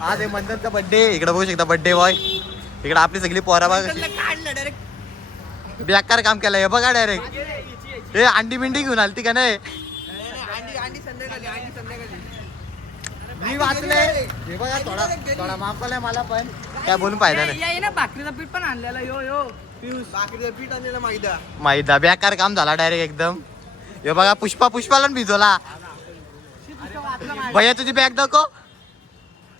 आज आहे मंदनचा बर्थडे. इकडे बघू शकता बर्थडे बॉय. इकडे आपली सगळी पोरा बघा बेकार काम केलं हे बघा डायरेक्ट. हे अंडी बिंडी घेऊन आलती का नाही. मी वाचले हे बघा. थोडा थोडा माफवलाय मला पण काय बोलून फायदा नाही. भाकरीचा पीठ पण आणलेला यो पियुष भाकरीचं पीठ आणलेलं मैदा बेकार काम झाला डायरेक्ट एकदम. हे बघा पुष्पाला भिजवला. भैया तुझी बॅग दाखव.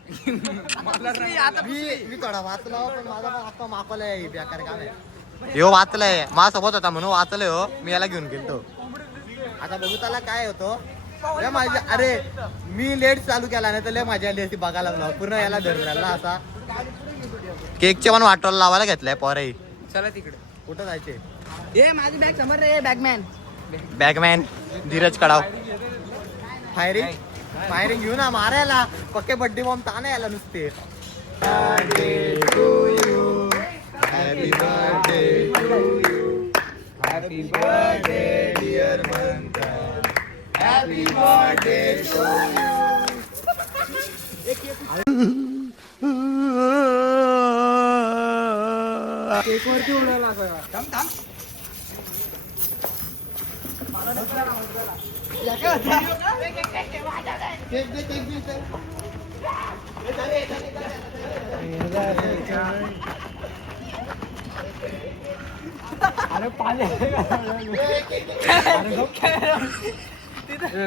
मी थोडा वाचला पण माझा पण माफवलाय बेकार काम आहे. ह्यो वाचलाय माझ्यासोबत होता म्हणून वाचलंय हो. मी याला घेऊन गेलतो. आता बघू त्याला काय होतो. माझ्या अरे मी लेट चालू केला नाही तर लय मजा आली असती बघायला लागलो. पूर्ण याला धरून राहिला असा. केकचे पण वाटोला लावायला घेतलाय पोराई. चला तिकडे कुठं जायचे. ए माझी बॅग समोर रे बॅगमॅन धीरज कडाव. फायरिंग घेऊ ना मारायला. पक्के बड्डे बॉम्ब ताना यायला नुसते. Happy birthday to you. Happy birthday dear Manthan. Happy birthday to cake वरती उडाला थांब अरे पाले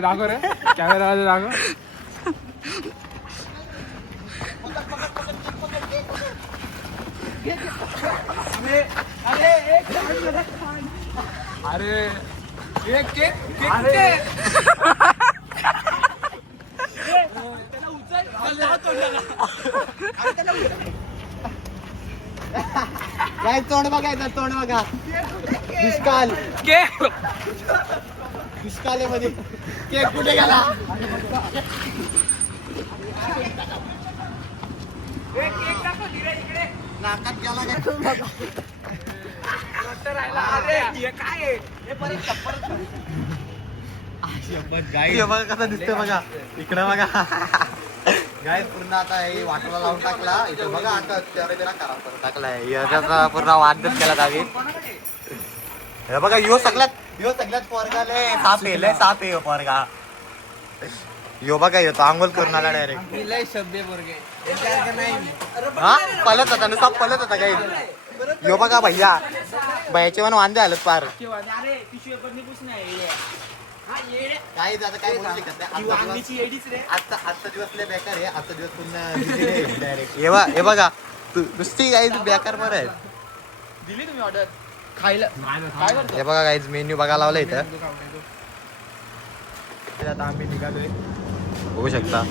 दाखव रे कॅमेरा दाखव. अरे एक केक काय तोंड बघायचं. तोंड बघा. दुष्काळ मध्ये केक कुठे गेला. नाकात गेला काय बघा कसा दिसतोय बघा. इकडे बघा गाय पूर्ण आता हे वाटोला लावून टाकला. इथे बघा आता तेरा करून टाकलाय. याचा पूर्ण वाढच केला दावी. हे बघा यो सगळ्यात पोरगाले साप आहे पोरगा. यो बघा येतो आंघोळ करून आला डायरेक्ट. हा पलत होता नुसता पलत होता काही. यो बघा भैयाचे पण वांदे आलं पार. काही आता काय बोलू शकत नाही. आजचा दिवस लय बेकार आहे. आजचा दिवस पुन्हा डायरेक्ट हे बघा नुसती काही बेकार बरं आहे. दिली तुम्ही ऑर्डर खायला. हे बघा काहीच मेन्यू बघा लावला इथं. आता आम्ही निघालोय बघू शकता.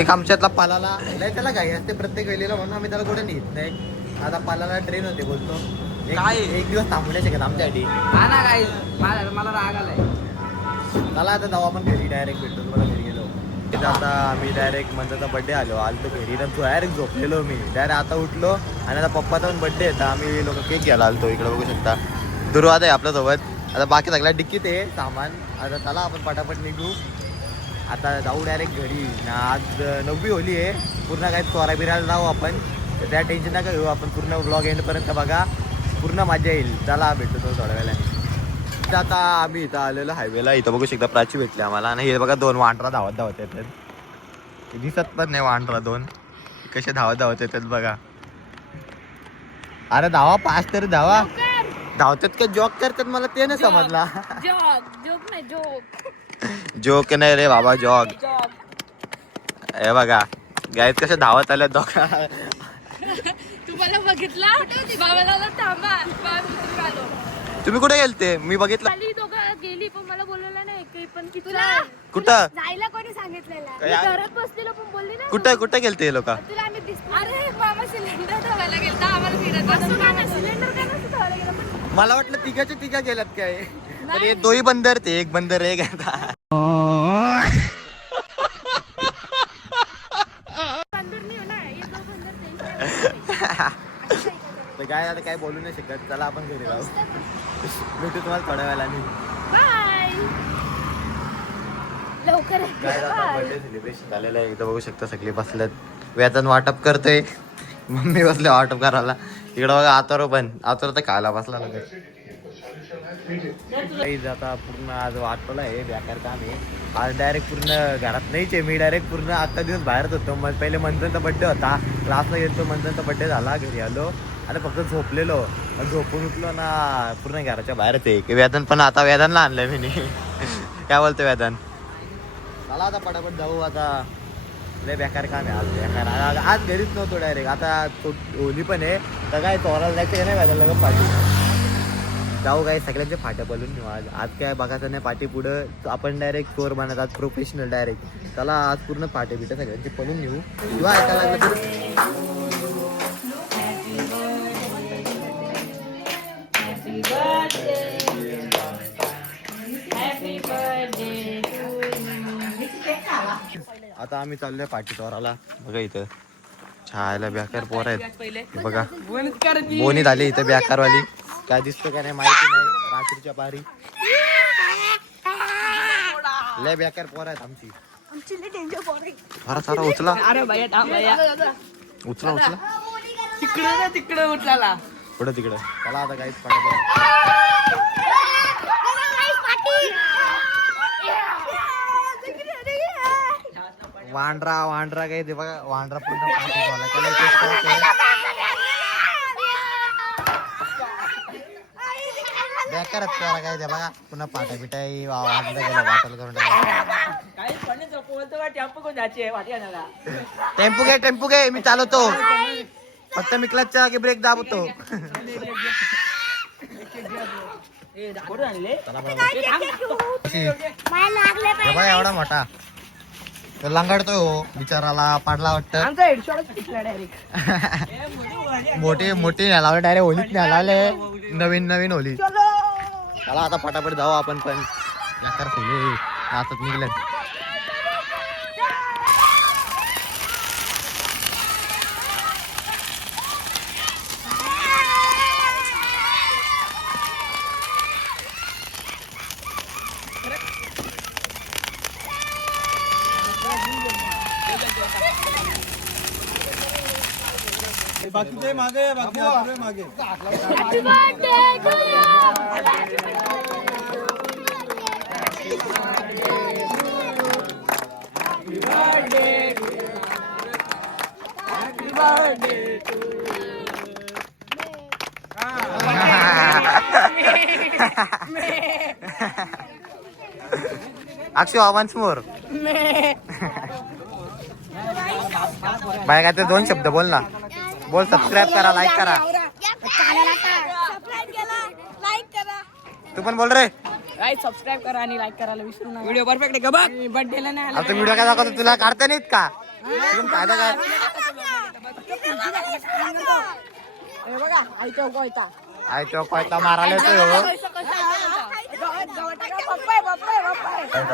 एक आमच्यातला पालाला नाही त्याला काही असते प्रत्येक वेळेला म्हणून आम्ही त्याला कुठे नेत नाही. आता पालाला ट्रेन होते बोलतो एक दिवस थांबण्याचे का आमच्यासाठी. मला राग आलाय. मला आता जाऊ आपण घरी डायरेक्ट भेटतो. मला घरी गेलो आता आम्ही डायरेक्ट मंदाचा बड्डे आलो घरी. तर डायरेक्ट झोपलेलो मी. डायरेक्ट आता उठलो आणि आता पप्पाचा पण बड्डे आहे. आम्ही लोक केक घ्यायला आलतो. इकडे बघू शकता दुर्वाद आहे आपल्यासोबत. आता बाकी सगळ्या डिक्कीत आहे सामान. आता चला आपण पटापट निघू. आता जाऊ डायरेक्ट घरी. आज 9वी होली आहे. पूर्ण काही चोरा बिरायला जाऊ आपण. तर त्या टेन्शन नका घेऊ. आपण पूर्ण ब्लॉग एंडपर्यंत बघा. पूर्ण मजा येईल. चला भेटतो थोड्या वेळाने. आता आम्ही इथं आलेलो हायवेला. इथं बघू शकता प्राची भेटली आम्हाला. आणि हे बघा 2 वांढरा धावत येतात. दिसत पण नाही वांढरा 2 कसे धावत येतात बघा. अरे धावा 5 तरी धावा. धावतात का जॉक करतात मला ते नाही समजला. जोक नाही रे बाबा जॉग. हे बघा गाईत कसे धावत आले दोघा. तुम्हाला बघितला बाबाला थांबा. तुम्ही कुठे गेलते. मी बघितलं गेली पण मला बोलवलं नाही. पण कुठं जायला कोणी सांगितलेलं. घरात बसलेलो पण बोलली ना. कुठे गेलते लोक. तुला आम्ही दिसलो. अरे मामा सिलेंडर ठेवायला गेलता. आम्हाला फिरत सिलेंडर काय नसतं ठेवायला गेलं. मला वाटलं तिघाच्या गेल्यात काय. पण 2 बंदर ते एक बंदर एक आता. काय आता काय बोलू नाही शकत. चला आपण घरी राहू. भेटू तुम्हाला थोड्या वेळाने. बाय. लवकर काय आता बर्थडे सेलिब्रेशन झालेलं आहे. इथं बघू शकता सगळे बसल्यात. वेतन वाटप करतोय. मम्मी बसले वाटप करायला. इकडं बघा आतरो पण आतरो तर खायला बसला लगेच. आता पूर्ण आज वाटवलं आहे बेकार काम आहे. आज डायरेक्ट पूर्ण घरात नाहीच आहे मी. डायरेक्ट पूर्ण आजचा दिवस बाहेरच होतो. मग पहिले मंथनचा बड्डे होता. क्लासला गेलो, मंथनचा बड्डे झाला, घरी आलो आणि फक्त झोपलेलो. आणि झोपून उठलो ना पूर्ण घराच्या बाहेरच आहे. वेदन पण आता वेदनला आणलंय मी. काय बोलतो वेदन? चला आता पटापट जाऊ. आता लय बेकार काम आहे आज. बेकार आज घरीच नव्हतो डायरेक्ट. आता तो होली पण आहे तर काय चोराला जायचं का नाही वेदनला का पाठी जाऊ काय सगळ्यांचे फाट्या बोलून नेऊ आज. आज काय बघायचं नाही पाठी पुढं. आपण डायरेक्ट चोर बनत आज प्रोफेशनल डायरेक्ट. चला आज पूर्ण फाटे बिटे सगळ्यांचे पळून नेऊ. किंवा ऐकायला लागलं तर आता आम्ही चाललोय पाठी चोराला. बघा इथं छायला बेकार पोर आहेत. बघा बोनी झाली इथं बेकारवाली. काय दिसतं का नाही माहिती नाही. रात्रीच्या पारी लय बेकार पोर आहेत आमची. अरे सारा उचला उचला उचला तिकडे उठला पुढं तिकडं. चला आता काहीच पाठी वांढरा वांढरा काही ते बघा. वांढरा पूर्ण पाठी झाला त्याला बेकारच पोरा काय ते बघा. पुन्हा पाट्या बिटाई वांढरा गेला वाटल करून टेम्पो घे टेम्पो घे मी चालवतो. फक्त मी क्लचचा की ब्रेक दाबतो. बघा एवढा मोठा तो लंगाडतोय हो बिचाराला. पाडला वाटतं. मोठी मोठी न्याला डायरेक्ट होलीत न्याला. नवीन नवीन होली. चला आता फटाफट जाऊ आपण पण. बेकार खोले नाचत निघले. बाकीचे मागे बाकी मागे Happy birthday to you. Happy birthday to Akshay once more. Bye काय ते दोन शब्द बोल ना. बोल सबस्क्राईब करा लाईक करा. तू पण बोल रे. सबस्क्राईब करा आणि लाईक करायला विसरू नका. व्हिडिओ परफेक्ट आहे का बघ. बर्थडेला नाही आला. आता व्हिडिओ काय दाखवतो तुला काढता नाहीत का? तुम्ही फायदा काय बघा आईच्या गोयता आय तो पायता मारायला येतोय.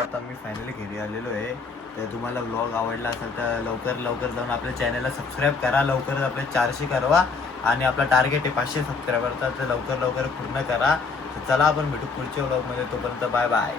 आता मी फायनली घरी आलेलो आहे. तर तुम्हाला व्लॉग आवडला असेल तर लवकर लवकर जाऊन आपल्या चॅनलला सबस्क्राईब करा. लवकरच आपले 400 करवा आणि आपला टार्गेट आहे 500 सबस्क्रायबरचा. तर लवकर लवकर पूर्ण करा. तर चला आपण भेटू पुढच्या व्लॉगमध्ये. तोपर्यंत बाय बाय.